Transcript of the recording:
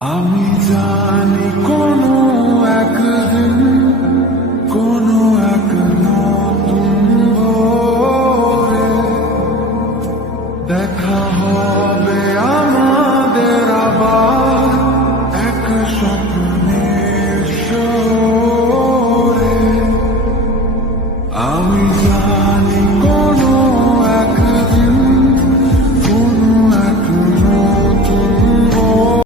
আমি জানি কোনো একদিন কোনো এক নতুন ভোরে দেখা হবে আমাদের আবার এক স্বপ্নের শোরে। আমি জানি